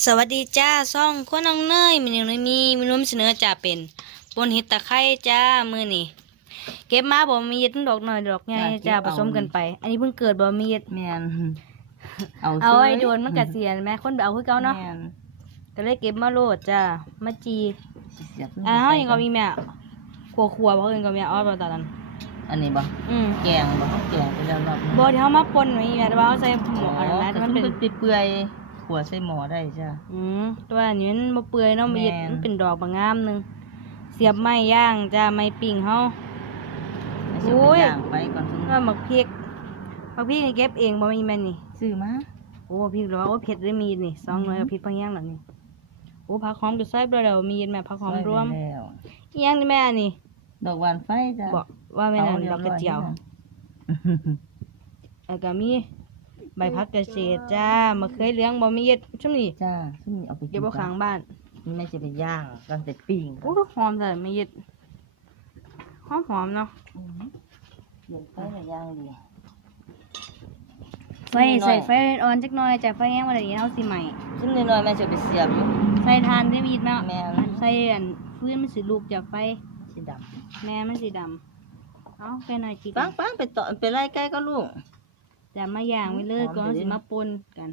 สวัสดีจ้าซ่องคนน้องเนยมีหนึ่งเลยมีมีนุ่มเสนอจ้าเป็นบนเห็ดตะไคร้จ้ามือนี่เก็บมาบ่มีเห็ดทั้งดอกหน่อยดอกใหญ่จ้าเก็บจ้าผเอาสมกันไป อันนี้เพิ่งเกิดบ่มีเห็ดแมนเอาเอาซยไอ้โดนมันกะเสียนแม่คนไปเอาคือเก่าเนาะแม่นก็เลยเก็บมาโลดจ้ามาจีเสียบอ่าเฮานี่ก็มีแม่ขัวขัวๆบ่เอิ้นก็แม่เอาบ่ตอนนั้นอันนี้บ่อืมแกงบ่แกงไปแล้วรอบนึงบ่ที่เฮามาป่นไว้แม่แต่ว่าเฮาใส่หมูอันนั้นนะแต่มันเป็นเปื่อยๆ ขัวใส่หม้อได้จ้ะ อืมตัวอันนี้มันบ่เปื่อยเนาะมีเห็ดแม่น มันเป็นดอกบางงามหนึงเสียบไม้ย่างจ้าไม้ปิ้งเฮาไม่ใช่โอ้ไปย ย่างไปก่อนก็หมักพริกหมักพริกนี่เก็บเองบ่มีแม่นนี่ ซื้อมาโอ้พริกเหรอว่าโอ้เผ็ดได้มีนี่สองหน่วยกับพริกพะแยงแล้วนี่โอ้ผักหอมก็ใส่ไปแล้วมีแม่ผักหอมรวมซอยไปแล้วอีหยังนี่แม่อันนี่ดอกหวานไฟจ้ะบอกว่าแม่นั่นอารีดยอกบกระร้อยเจียวนะแล้วก็มี ใบผักกระเฉดจ้ามะเขือเหลืองบ่มีเย็ดชุ่มนี่จ้าซึ่งเอาไปกินเดี๋ยวบ่ข้างบ้านนี่ไม่ใช่ไปย่างกันแต่ปิ้งโอ้หอมแต่ไม่เย็ดหอมหอมๆเนาะอือหือเดี๋ยวไปในย่างดีไฟใส่ไฟอ่อนจักหน่อยจ้ะไฟแห้งมาได้เฮาสิใหม่ซึ่งน้อยๆแม่จะไปเสียบอยู่ใส่ทานได้มีดแม่แม่นใส่อันฟืนมันสิลุกจากไฟสีดำแม่มันสีดำเอาไปหน่อยจีปังปังไปต่อไปไล่ใกล้ก็ลูก จะมาย่างไว้เลยหอมก่อนเลยสิมาปนกัน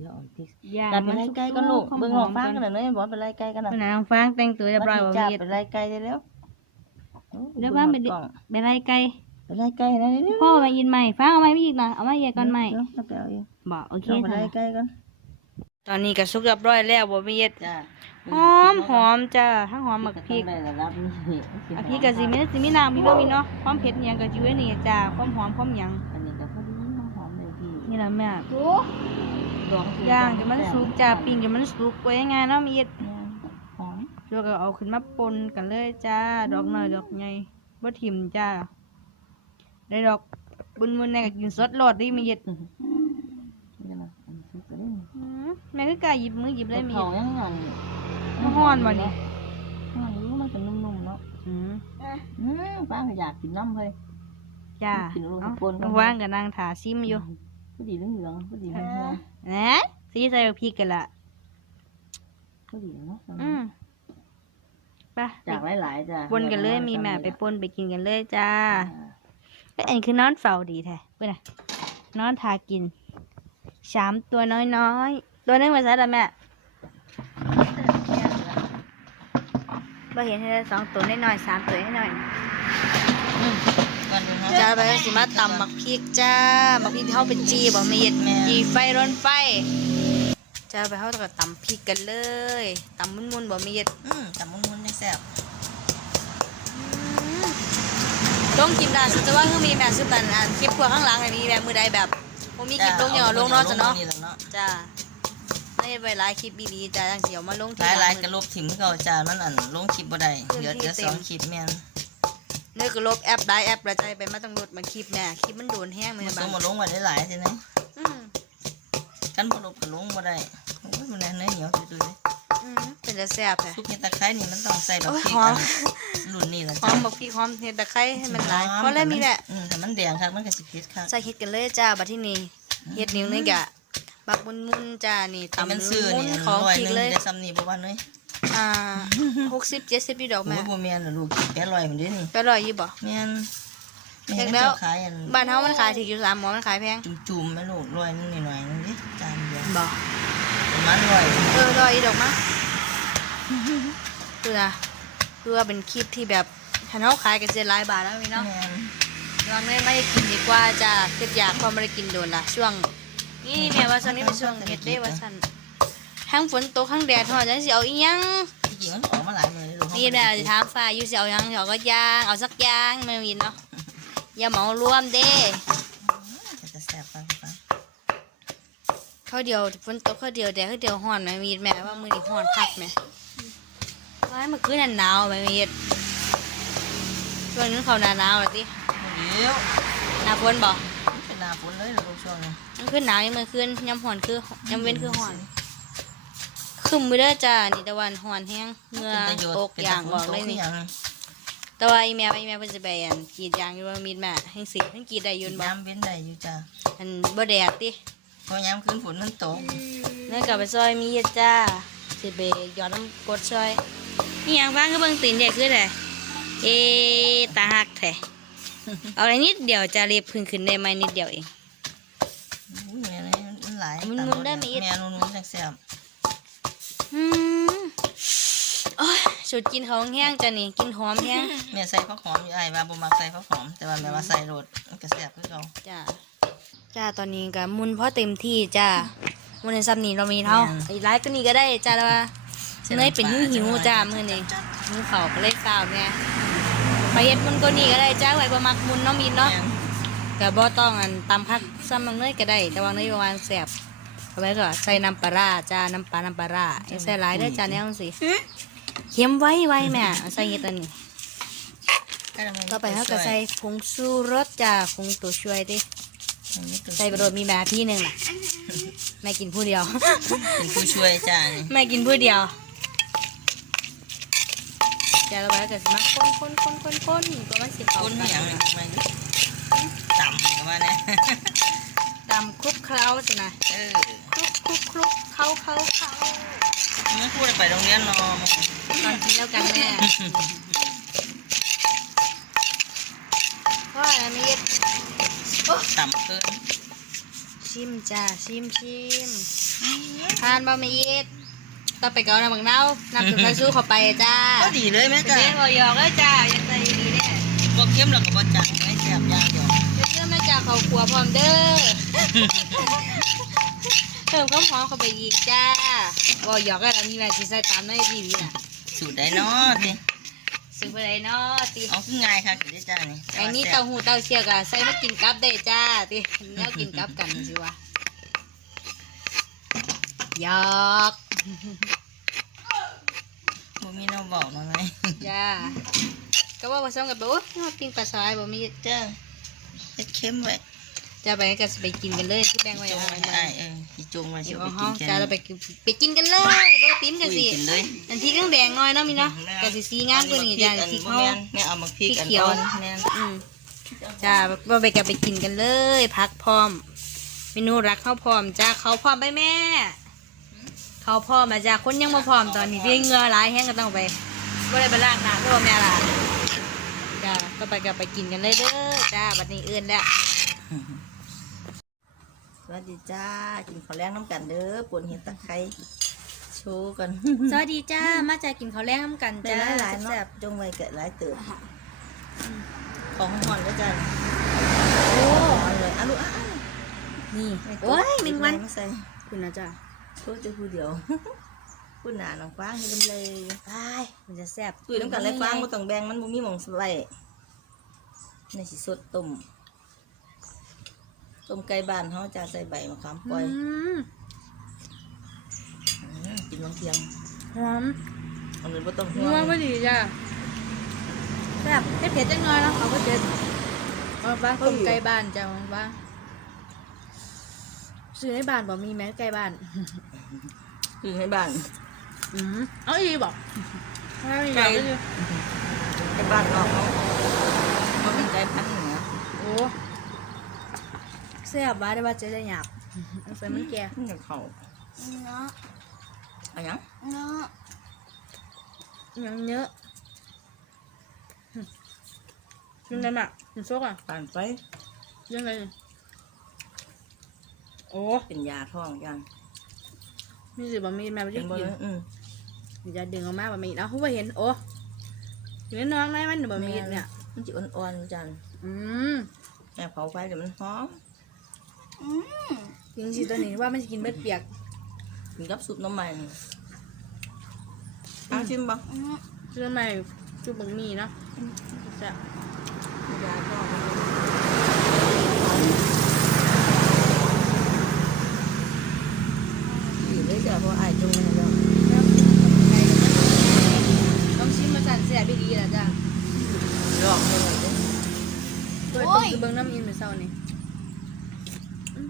เดี๋ยวเอาพริกย่างดัดไปไล่ใกล้ก็ลูกหอมๆเบิ่งหลอกฟังกันหน่อยเนอะบอกไปไล่ใกล้กันหน่อยเป็นไหนลองฟังแต่งตัวเรียบร้อยมาบ่จับมีไปไล่ใกล้ได้แล้วโอ้เดี๋ยวฟังไปดิบิ่งหลอกไปไล่ไก่ไปไล่ใกล้นะเดี๋ยวพ่อมายินใหม่ฟังเอาไม้ไม่อีกนะเอาไม้แยกก่อนใหม่เดี๋ยวเอาไปเอาเองบอกโอเคเอาไปค่ะไล่ใกล้กันตอนนี้ก็สุกเรียบร้อยแล้วบ่มีเย็ดจ้าหอมหอมจ้าทั้งหอมหมักพริก ได้ระดับนี้ อะพริกก็สิมีสิมีน้ำมีบ่มีเนาะความเผ็ดอิหยังก็อยู่ในนี่จ้าความหอมความหยัง เลยพี่นี่ล่ะแม่ดอกย่างจนมันสุกจ้าปิ้งจนมันสุกไว้ยังไงเนาะมีเย็ดหอมแล้วก็เอาขึ้นมาปนกันเลยจ้า ดอกน้อยดอกใหญ่บ่ถิ่มจ้า ได้ดอกบุญมุนในก็กินสดโลดดิมีเย็ดนี่นะอันนี้สุกก็ได้อืมแม่คือกล้าหยิบมือหยิบเลยมีเขาเย็ดยังนั่นมันฮ้อนบ่นี่ฮ้อนอยู่มันก็นุ่มๆเนาะอืมอืมป้าก็อยากกินน้ำเลยจ้ากินลูกเอ้าปนกันว่างก็นั่งถาซิมอยู่ พอดีเหลืองๆพอดีเหลืองนะสีใส่บักพริกกันละๆพอดีเนาะอืมไปจากหลายๆจ้ะปนกันเลยมีแม่ไปปนไปกินกันเลยจ้าเอ้ยอันนี้คือนอนเฝ้าดีแท้เพื่อนน่ะนอนทากินสามตัวน้อยๆ ตัวหนึงมาซะละแม่บ่เห็นให้ได้สองตัวน้อยๆสามตัวน้อยก่อนดูนะๆ จ้าไปสิมาตำหมักพริกจ้าหมักพริกที่เขาเป็นจีบ่มีดแม่จีไฟร้อนไฟจ้าไปเขาก็ตำพริกกันเลยตำมุนๆบ่มีดอืมแต่มุนๆยังแซ่บลงคลิปด่านสุดจะว่าคือมีแม่สุดตันอ่านคลิปพวกข้างหลังอันนี้แบบมือใดแบบบ่มีคลิปลงอย่างเอาลงเนาะจ้ะเนาะนี่แหละเนาะจ้าไม่ได้ไปหลายคลิปดีๆจ้าจังสิเอามาลงหทีลายหหลัลายงกระลบถิ่มเขาจ้ามันอันลงคลิปบ่ได้เหลือแต่สองคลิปแม่น เนื้อก็ลบแอปได้แอปแล้วใจไปมาต้องลดมาคลิปแม่คลิปมันโดนแห้งเลยมันบาส่งงมาลงไว้หลายๆทีนะอืมกันบ่ลบก็ลงบ่ได้โอ้ยมันแน่เนื้อเหนียวจุยๆเลยอืมเป็นจะแซ่บแท้ซุปเห็ดตะไคร้นี่มันต้องใส่แบบโอ้ยพริกหอมอันรุ่นนี้ล่ะหอจ้ะมบอกพี่หอมเห็ดตะไคร้ให้มันหลายเพราะเลยมีแหละอืมแต่มันแดงครับมันก็สิเผ็ดครับใส่เห็ดกันเลยจ้าบัดที่นี่เห็ดนิ้วนี่กะบักมุนมุนๆจ้านี่แต่ตำมันซื้อมุนนี่ๆของร้อยพริหกนึงเลย ได้ซ้ำนี่บ่ว่าเนย อ่าหกสิบเจ็ดสิบพี่ดอกโอ้แม่ยบ่แม่นน่ะลูกแปดร้อยมันเด้นี่ไปลอยยี่บ่แม่นแม่เฮ็นดแล้วเจ้าขายอันบ้านเฮามันขายถึงอยู่สามหมอมันขายแพงจุ่มๆแม่ลูกร้อยหนึงหน่อยๆนึงดิจานเดียวบ่ประมาณร้อยเออลอยดอกมะคือนะคือว่าเป็นคลิปที่แบบถ้าเฮาขายกันเจ็ดหลายบาทแล้วมีเนาะแม่นลองเลยไม่ได้กินดีกว่าจ้าคืออยากความไม่ได้กินโดนละช่วงนี่แม่ว่าช่วงนี้เป็นช่วงเฮ็ดเด้ว่าซั่น ทั้งฝนตกทั้งแดดฮ้อนจังสิเอาอีหยังที่จริงมันออกมาหลายมื้อเลยลูกนี่แม่สิถามฟ้าอยู่สิเอาหยังเอาก็ยางเอาสักอยางแม่วินเนาะอย่าเหมารวมเด้จะแซ่บฟังฟังเขาเดียวฝนตกเขาเดียวแดดเขาเดียวฮ้อนแม่วินแม่ว่ามื้อนี้ฮ้อนคักแม่ว่าเมื่อคืนนั้นหนาวแม่วินช่วงนี้เขาหน้าหนาวแล้วติเดี๋ยวหน้าฝนบ่มันเป็นหน้าฝนเลยเหรอลูกช่วงนี้มันคือหนาวยังมื้อคืนยามฮ้อนคือยามเว้นคือฮ้อน คึมมื้อเด้อจ้านี่ตะวันฮ้อนแฮงเหงื่อเป็นประโยชตกยางตะอกเลยนี่ต่ว่าอีแม่อีแม่เพิ่นสิไปอันกรีดยางอยู่ว่ามีดแม่แห่งสิแห่งกรีดได้ยืนบ่น้ำเว้นได้อยู่จ้ะอันบ่แดดติเพราะย้ำขึ้นฝนมันตกเนื้อกลับไปซอยมีเยดจ้าสิเบหยอดน้ำกดซอยนี่ยังบ้างก็เบิ่งตีนใหญ่ขึ้นเลยเอตาหักแท้เอาอะไรนิดเดียวจะเรียบพึ่งขึ้นได้ไหมนิดเดียวเองมันหลายมันมุนได้ไหมอีแม่นุ่นๆแซ่บ สุดกินเขาวแห้งจ้ะนี่ กินหอมแห้งๆแม่ใส่ผักหอมอยู่ไอ้ว่าบ่มักใส่ผักหอม แต่ว่าแม่ว่าใส่โรดมันก็แซ่บคือเก่าจ้าจ้าตอนนี้ก็มุนเพราะเต็มที่จ้ามุนในซับนี้เรามีเท่าไอ้ไลฟ์ก็นี่ก็ได้จ้าแล้วว่าเนยเป็นหิวหิวๆจ้ามือนี้หิวเขาวก็เลยข้าวเนี่ยไปเฮ็ดมุนก็นี่ก็ได้จ้าไว้ประมักมุนเน้องมีนเนาะแม่นก็บ่ต้องอันตำพักซ้ำบางเนยก็ได้ แต่ว่าเนยประมาณแสบ เอาไว้ก็ใส่น้ำปลาร้าจ้าน้ำปลาน้ำปลาร้าอย่าใส่หลายเด้อจ้าแนวสิเค็มไว้ไว้แม่เอาใส่เฮ็ดอันนี้ต่อไปเขาก็ใส่ผงชูรสจ้าผงตัวช่วยดิใส่ประโดดมีแม่พี่หนึ่งน่ะแม่กินผู้เดียว เป็นผู้ช่วยจ้านี่แม่กินผู้เดียวจ้าเราไปก็สิมาคนคนคนคนคนก็มันสิเข้าคนกัเหี่ยงนนี่มันต่ำก็ว่าแน่ตำคลุกเคล้าสินะเออค ลุกคลุกคลุกเข้าเข้าเข้าไม่พูดไปโรงเรียนเนอตอนกินแล้วกันแม่เพราะอะไรไม่เย็ดต่ำเกินชิมจ้าชิมชิมทานบะไม่เย็ดต่อไปก็เอาน้ำบักเน่าน้ำสุดท้ายสู้เข้าไปจ้าก็ดีเลยแม่จ้าเด้บอยอกแล้วจ้าอยากใส่ดีแน่บ่เข้มแล้วก็บ่จังไม่แซ่บอย่างเดียวเดี๋ยวเรื่องแม่จ้าเขาครัวพร้อมเด้อ เพิ่มข้าวหอมเข้าไปอีกจ้าบอยอกแล้วมีแม่สิใส่ตามในทีวีน่ะสูตรใดเนาะทีซื้อไปเลยเนาะติเอาคือง่ายค่ะคือจ้านี่ไอ้นี่เต้าหู้เต้าเชี่ยวกะใส่มากินกับได้จ้าติแล้วกินกับกันสิวะหยอกบ่มีน้องบอกมาไหมจ้าก็ว่าผสมกับแบบโอ้ยปิ้งปลาซอยบ่มีจ้าเฮ็ดเข้มไว้จะไปก็ไปกินกันเลยที่แบงไว้จงเอาไว้ไว้ให้เออสิ จงไว้สิเดี๋ยวไปเอากิเฮานแค่จ้าเรานี้ไปกินไปกินกันเลยโดติ้มกันสิกินเลย อันที่เครื่องแดงน้อยเนาะมีเนาะแต่สีสีงามกว่านี้จ้าอันสีบ่เขาแม่นแม่เอามาพริกอันพริกเขียวอ่อนแม่นอืมจ้าว่าไปกันไปกินกันเลย พักพร้อม เมนูรักเข้าพร้อมจ้าเขาพร้อมไปแม่ เขาพร้อมมาจ้าคนยังมาพร้อมตอนนี้เพียงเหงือหลายแห้งก็ต้องไปว่าได้ไปล้างหน้าร่วมแม่ล่ะจ้าก็ไปกับไปกินกันเลยเด้อจ้าบัดนี้เอื้อนแล้วส วัสดีจ้า กินข้าวแรงน้ำกันเด้อปนเห็ดตะไคร้โชว์กันสวัสดีจ้า มาจากกินข้าวแลงน้ำกันได้จ้าหลายๆเนาะแซ่บจงไว้เกิดหลายเติบของหอนก็จ้าๆโอ้หอนเลยอะลูกอะนี่ไม่โอ้ยแมงวันมาใส่คุณนะจ้าโชว์จะผู้เดียวพูดหนาน้องฟ้างให้กันเลยไปมันจะแซ่บตุยน้ำกันเลยฟ้างบ่ต้องแบ่งมันบ่มีหม่องสไว้ในสิสดต้ม ต้มไก่บ้านเฮาจะใส่ใบมะขามปล่อยอืมอืมกินบางเทียงหอมอันนี้บ่ต้องห่นัววงก็ดีจ้าแซ่บไม่เผ็ดจังน้อยเนาะเขาก็เผ็ดเอาบ้านคนไกลบ้านจ้าของบ้านซื้อในบ้านบอกมีไหมใกล้บ้าน คือให้บ้านอืมเอาอีบอกไม่มีไก่อยากไปดูให้บ้านนอกเฮาบ่เป็นไก่พันธุ์เหนือโอ้ แซ่บบ้าได้ว่าจะได้หยาบเอาไปมันแก่มันจะเข้าเนาะเอะหยังเนาะยังเยอะยังไงมายังโซกอะปานไปยังไงโอ้เป็นยาท้องอย่างมีสิบะมีแม่ไปเป็กินนบ่เลยอืมอย่าดึงออกมาบะมีเนาะเพราะว่าเห็นโอ้เห็นน้องได้มันบะมีเนี่ยมันจะอ่อนๆจังอืมแม่เผาไฟเดี๋ยวมันหอม จริงสิตัวนี้ว่ามันจะกินเม็ดเปียกกินกับซุปน้ำมันเอาชิมบ่เรื่องใหม่จุบบะหมี่เนาะจะ ยาท้องอยู่เลยจ้ะเพราะอายจงมาแล้ว ต้องชิมมาสั่นเสียไปดีแหละจ้ะ ลองเลยเด้อ เปิดตัวเบิ้งน้ำอินไปเศร้านี่อื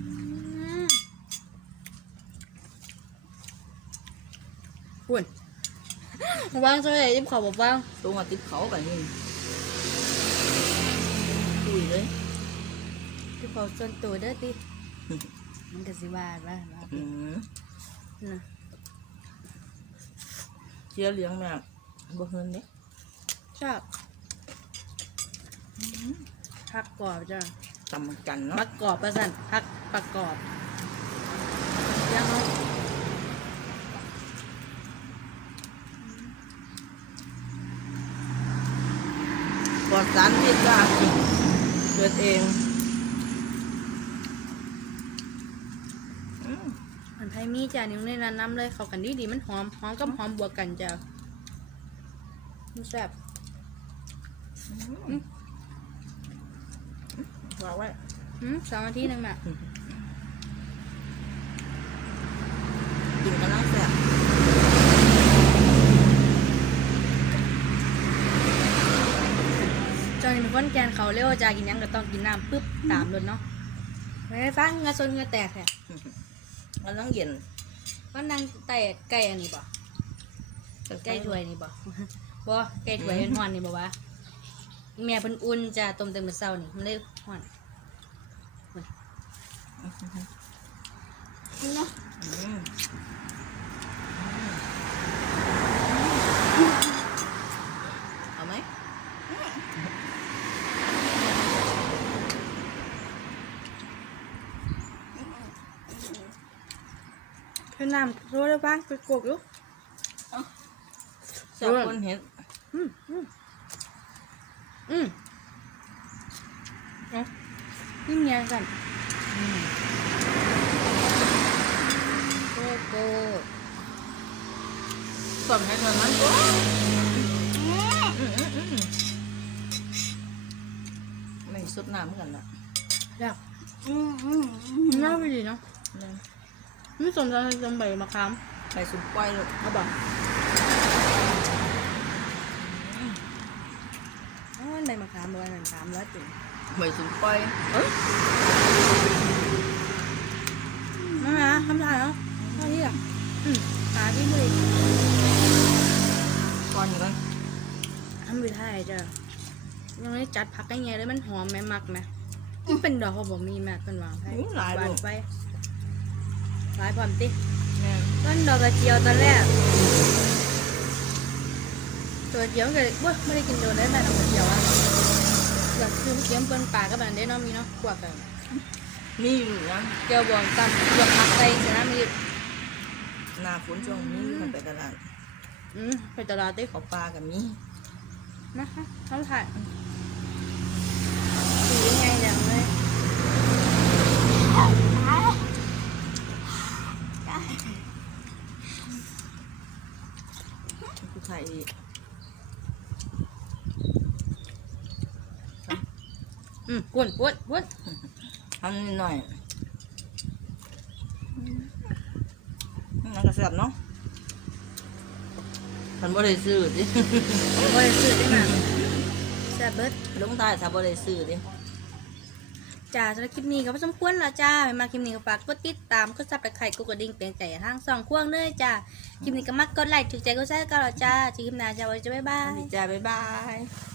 มปุ่น วางเฉยยิ้มขอบอกวางตัวมาติดเขากันนี่ตุยเลยที่ขอส่วนตัวเด้อติมันก็สิว่าว่าว่าอืมนะเชียเลี้ยงแม่บ่เฮินเด้ชอบผักกรอบจ้ะตำมันกันเนาะผักกรอบประสันผักประกอบยังเอา ปลอดสารพิษจ้าเกิดเองอืมอันไทยมีจ้ะนิ้วในนั้นน้ำเลยเข้ากันดีดีๆมันหอมหอมกับหอมบวกกันจ้ะมันแซ่บวางไว้หืมสองนาทีหนึงน่ะกินกันนั่งแซ่บ จอน เป็นคนแกนเขาเรียกว่าจะกินหยังก็ต้องกินน้ำปึ๊บตามเลยเนาะไม่ฟังเงาซนเงาแตกแท้มันต้องเย็นก็นั่งไต่ไก่อันนี้บ่ไก่ถ้วยนี่บ่บ่ไก่ถ้วยเป็นฮ้อนนี่บ่วะแม่เพิ่นอุ่นจ้ะต้มแต่มื้อเช้านี่มันเลยฮ้อนเนาะ อืมเอาไหม เพิ่ นน้ำโรยแล้วบ้างไปกกอยู่แซ่บคนเห็นอืมอืมอืมเอานี่เมียกันอืมโกโก้สอนให้เธอนั้นก็อืมอืมอืมไม่สุดน้ำเหมือนกันนะแล้วน่าไปดีเนาะนั่น ไม่สนใจจำใบมะขามไปสุดปล่อยเลยเอาบ่อ๋อใบมะขามบ่ใบมะขามร้อยปีไปสุดปล่อยเอ้ยนั่นนะทำได้แล้วเท่านี้อะอืมหาที่มือก่อนอยู่กันทำไปไทยจ้ะยังไม่ได้จัดผักได้ไงเลยมันหอมแม่มักไหมมันเป็นดอกเขาบอกมีแม่เป็นวางไพ่หลายหวาลูนกไปหลายพร้อมติแม่นต้นดอกกระเจียวตอนแรกตัวเจียวก็เว้ยไม่ได้กินโดนได้แม่ดอกกระเจียวอะอยากคือเกี้ยมเปิ้นปลาก็แบบได้เนาะมีเนาะกว่ากันมีอยู่นะเจียวบวงตำบวงผักใส่ชนะมีหน้าฝนช่วงนี้มันไปตลาดอืมไปตลาดติ เขาปลากับมีนะคะเขาถ่ายสียังไงเนี่ยเลย ผู้ไทยอีก อืมก วนกวนกวนทำนิดหน่อยนั่นก็แซ่บเนาะฉันบ่ได้ซื้อดิโอ้ยซื้อได้มาแซ่บเบิดลงใต้ถ้าบ่ได้ซื้อดิจ้าสำหรับคลิปนี้ก็พอสมควรแล้วจ้าไม่มาคลิปนี้ก็ฝากกดติดตามกดซับตะไคร้กดกระดิ่งเป็นใจทางสองควงเลยจ้าคลิปนี้ก็มักกดไลค์ถูกใจก็แชร์กันแล้วจ้าที่คลิปหน้าจ้าไว้จะบ๊ายบายจ้าบ๊ายบาย